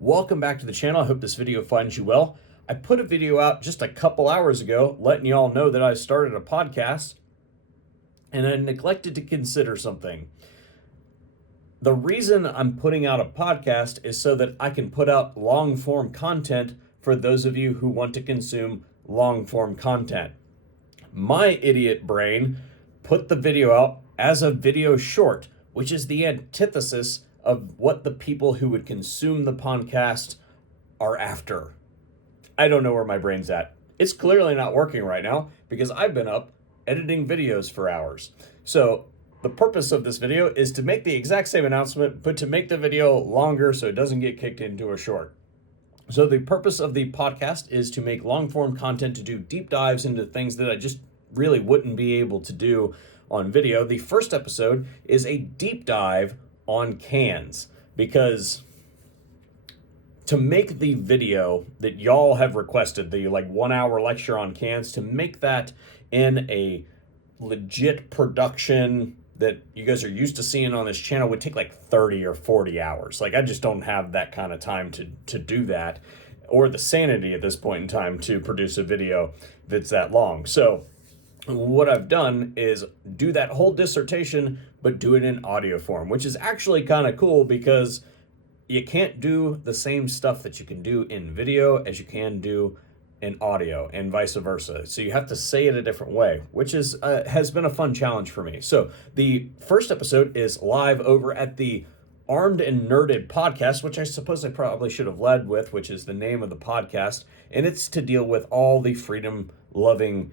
Welcome back to the channel. I hope this video finds you well. I put a video out just a couple hours ago letting you all know that I started a podcast, and I neglected to consider something. The reason I'm putting out a podcast is so that I can put out long-form content for those of you who want to consume long-form content. My idiot brain put the video out as a video short, which is the antithesis of what the people who would consume the podcast are after. I don't know where my brain's at. It's clearly not working right now because I've been up editing videos for hours. So the purpose of this video is to make the exact same announcement, but to make the video longer so it doesn't get kicked into a short. So the purpose of the podcast is to make long form content, to do deep dives into things that I just really wouldn't be able to do on video. The first episode is a deep dive on cans, because to make the video that y'all have requested, the 1 hour lecture on cans, to make that in a legit production that you guys are used to seeing on this channel would take 30 or 40 hours. I just don't have that kind of time to do that, or the sanity at this point in time to produce a video that's that long. So what I've done is do that whole dissertation, but do it in audio form, which is actually kind of cool because you can't do the same stuff that you can do in video as you can do in audio, and vice versa. So you have to say it a different way, which is has been a fun challenge for me. So the first episode is live over at the Armed and Nerded podcast, which I suppose I probably should have led with, which is the name of the podcast. And it's to deal with all the freedom-loving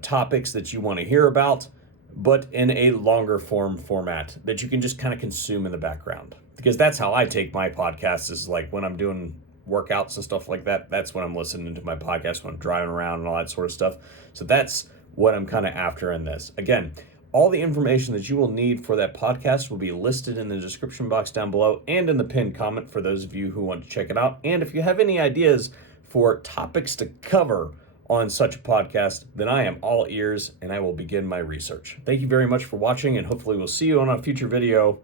topics that you want to hear about, but in a longer format that you can just kind of consume in the background. Because that's how I take my podcasts, is when I'm doing workouts and stuff like that. That's when I'm listening to my podcast, when I'm driving around and all that sort of stuff. So that's what I'm kind of after in this. Again, all the information that you will need for that podcast will be listed in the description box down below and in the pinned comment for those of you who want to check it out. And if you have any ideas for topics to cover on such a podcast, then I am all ears and I will begin my research. Thank you very much for watching, and hopefully we'll see you on a future video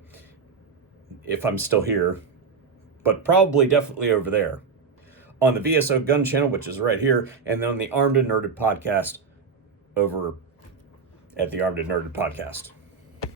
if I'm still here, but probably definitely over there on the VSO Gun Channel, which is right here, and then on the Armed and Nerded podcast over at the Armed and Nerded podcast.